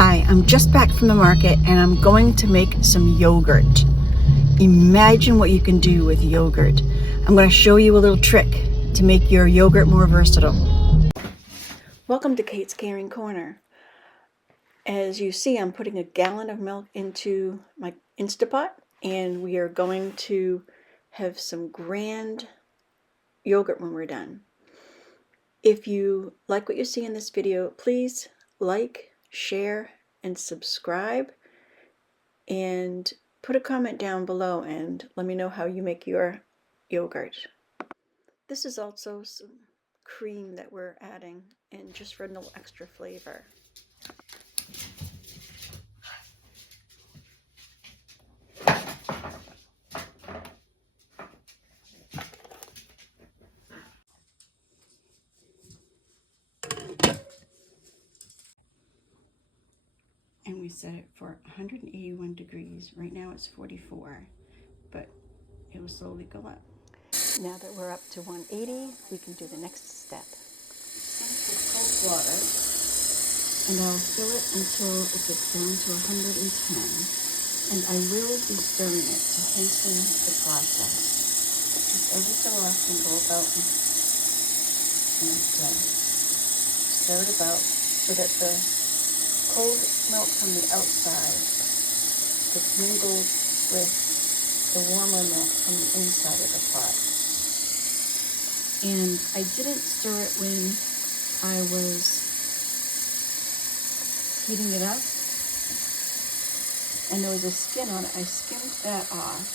Hi, I'm just back from the market and I'm going to make some yogurt. Imagine what you can do with yogurt. I'm going to show you a little trick to make your yogurt more versatile. Welcome to Kate's Caring Corner. As you see, I'm putting a gallon of milk into my Instapot and we are going to have some grand yogurt when we're done. If you like what you see in this video, please like, share, and subscribe, and put a comment down below and let me know how you make your yogurt. This is also some cream that we're adding, and just for a little extra flavor. And we set it for 181 degrees. Right now it's 44, but it will slowly go up. Now that we're up to 180, we can do the next step. With cold water, and I'll fill it until it gets down to 110. And I will be stirring it to hasten the process. Just every so often go about and stir it about so that the cold milk from the outside gets mingled with the warmer milk from the inside of the pot. And I didn't stir it when I was heating it up, and there was a skin on it. I skimmed that off.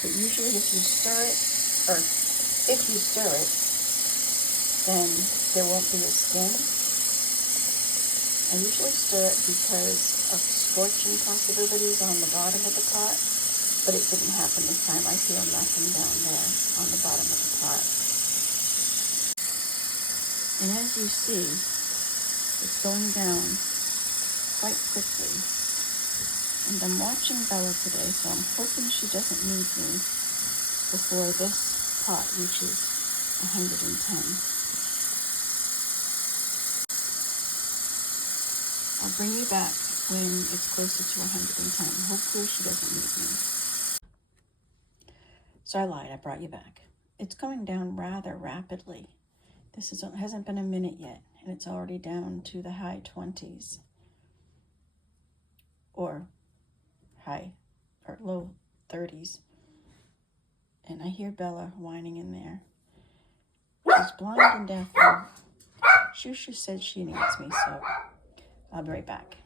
But usually if you stir it, then there won't be a skin. I usually stir it because of scorching possibilities on the bottom of the pot, but it didn't happen this time. I feel nothing down there on the bottom of the pot. And as you see, it's going down quite quickly. And I'm watching Bella today, so I'm hoping she doesn't need me before this pot reaches 110. I'll bring you back when it's closer to 110. Hopefully she doesn't need me. So I lied, I brought you back. It's going down rather rapidly. This hasn't been a minute yet, and it's already down to the high 20s. Or low 30s. And I hear Bella whining in there. She's blind and deaf, and Shushu said she needs me, so I'll be right back.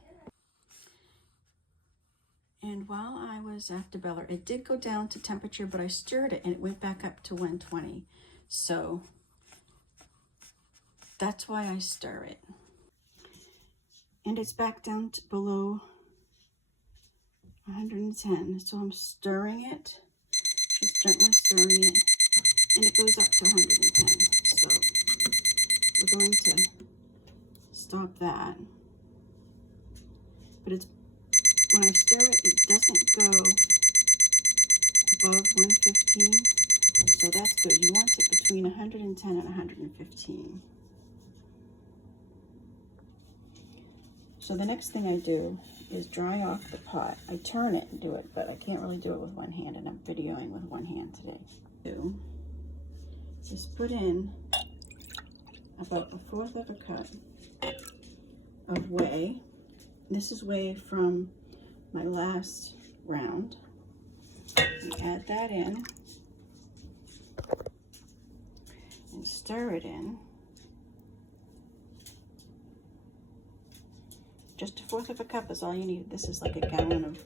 And while I was after Bella, it did go down to temperature, but I stirred it and it went back up to 120. So that's why I stir it. And it's back down to below 110. So I'm stirring it, just gently stirring it, and it goes up to 110. So we're going to stop that. But it's when I stir it, it doesn't go above 115. So that's good. You want it between 110 and 115. So the next thing I do is dry off the pot. I turn it and do it, but I can't really do it with one hand, and I'm videoing with one hand today. Just put in about 1/4 of a cup of whey. This is whey from my last round. And add that in and stir it in. Just 1/4 of a cup is all you need. This is like a gallon of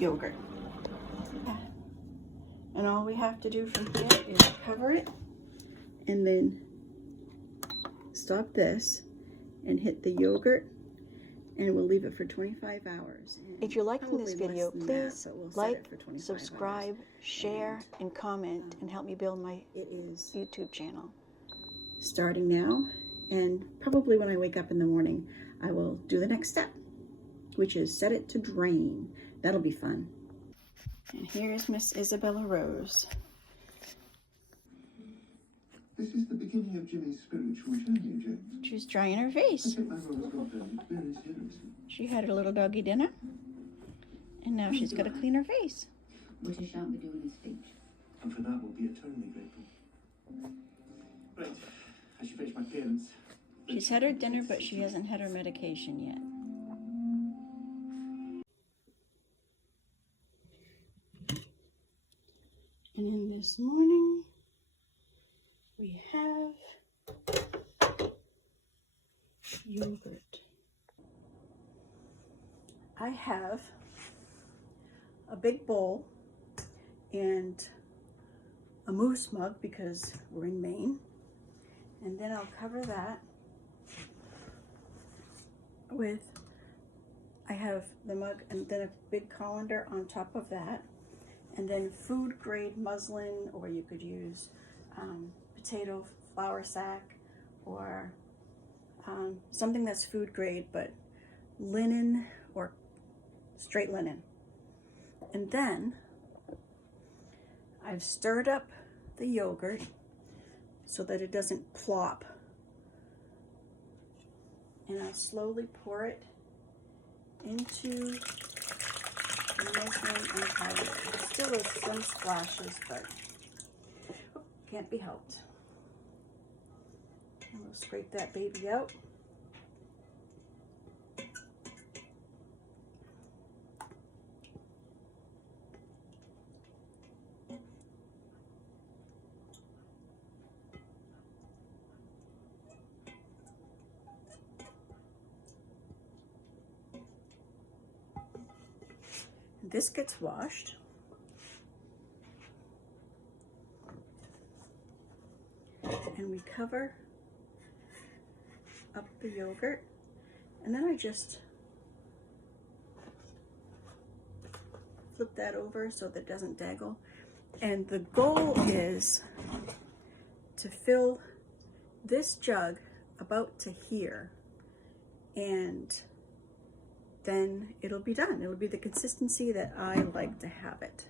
yogurt. And all we have to do from here is cover it and then stop this and hit the yogurt, and we'll leave it for 25 hours. If you're liking this video, please like, subscribe, share, and comment, and help me build my YouTube channel. Starting now, and probably when I wake up in the morning, I will do the next step, which is set it to drain. That'll be fun. And here's Miss Isabella Rose. This is the beginning of Jimmy's spiritual journey, James. She's drying her I face. take my responsibility very seriously. She had her little doggy dinner, and now she's got to clean her face. What you shan't be doing is speech. And for that, we'll be eternally grateful. Right, I should fetch my parents. She's had her dinner, but she hasn't had her medication yet. And then this morning, we have yogurt. I have a big bowl and a moose mug because we're in Maine. And then I'll cover that with, I have the mug and then a big colander on top of that. And then food grade muslin, or you could use potato flour sack, or something that's food grade, but linen or straight linen. And then I've stirred up the yogurt so that it doesn't plop. And I'll slowly pour it into the muslin and hide it. It still has some splashes, but can't be helped. And we'll scrape that baby out. This gets washed. And we cover up the yogurt. And then I just flip that over so that it doesn't daggle. And the goal is to fill this jug about to here, and then it'll be done. It'll be the consistency that I like to have it.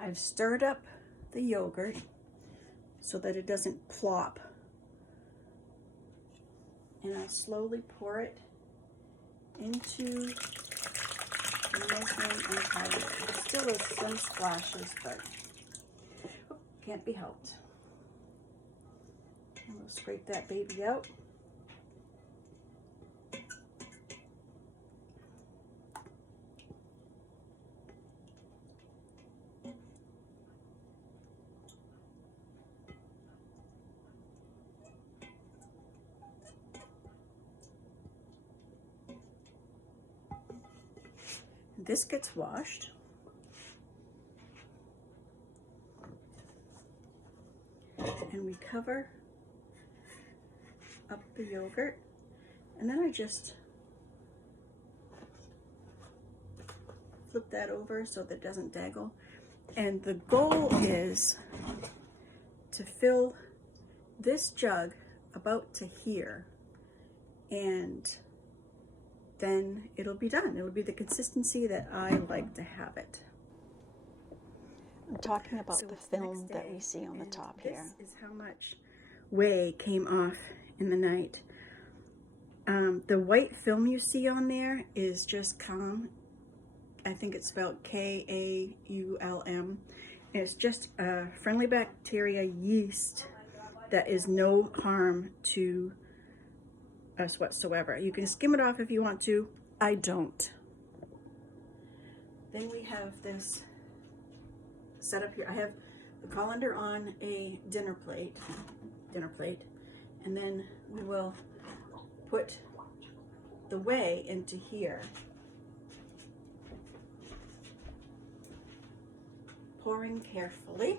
I've stirred up the yogurt so that it doesn't plop. And I'll slowly pour it into the muslin and hide it. It still has some splashes, but can't be helped. And we'll scrape that baby out. This gets washed. And we cover up the yogurt. And then I just flip that over so that it doesn't daggle. And the goal is to fill this jug about to here, and then it'll be done. It'll be the consistency that I like to have it. I'm talking about the film that we see on the top here. This is how much whey came off in the night. The white film you see on there is just Kaum. I think it's spelled K-A-U-L-M. And it's just a friendly bacteria yeast that is no harm to us whatsoever. You can skim it off if you want to. I don't. Then we have this set up here. I have the colander on a dinner plate, and then we will put the whey into here, pouring carefully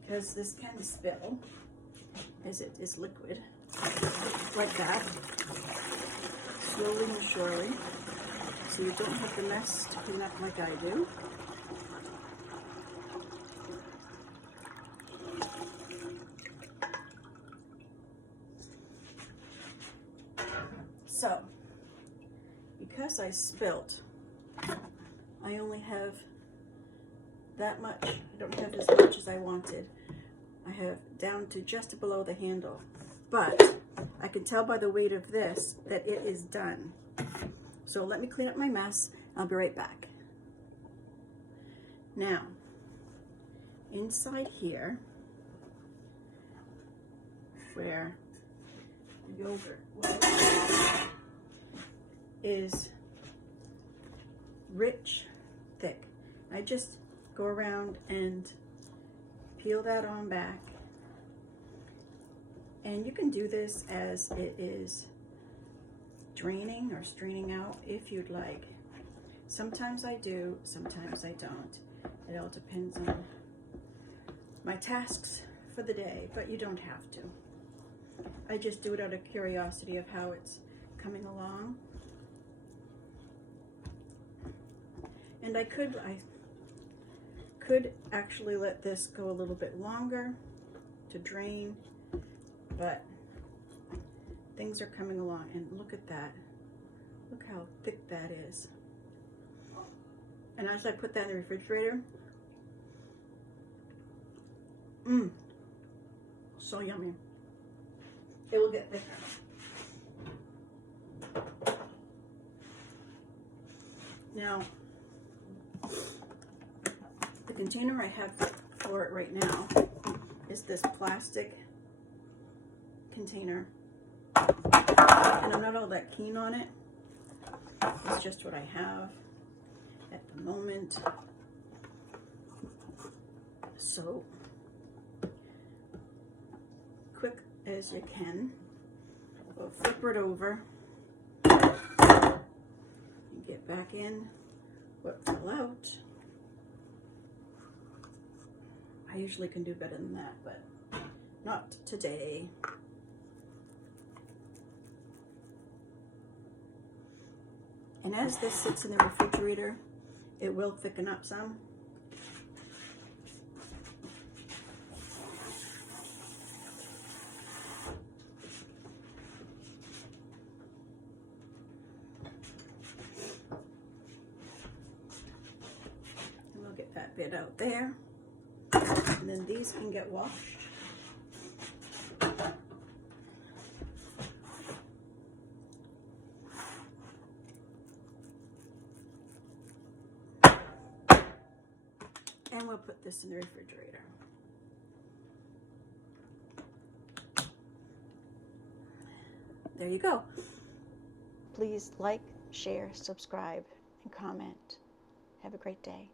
because this can spill as it is liquid, like that, slowly and surely, so you don't have the mess to clean up like I do. So, because I spilt, I only have that much. I don't have as much as I wanted. I have down to just below the handle. But I can tell by the weight of this that it is done. So let me clean up my mess. I'll be right back. Now, inside here, where the yogurt was, is rich, thick. I just go around and peel that on back. And you can do this as it is draining or straining out if you'd like. Sometimes I do, sometimes I don't. It all depends on my tasks for the day, but you don't have to. I just do it out of curiosity of how it's coming along. And I could actually let this go a little bit longer to drain, but things are coming along. And look at that. Look how thick that is. And as I put that in the refrigerator, so yummy. It will get thicker. Now, the container I have for it right now is this plastic container. And I'm not all that keen on it. It's just what I have at the moment. So, quick as you can, we'll flip it over and get back in what fell out. I usually can do better than that, but not today. And as this sits in the refrigerator, it will thicken up some. And we'll get that bit out there. And then these can get washed. And we'll put this in the refrigerator. There you go. Please like, share, subscribe, and comment. Have a great day.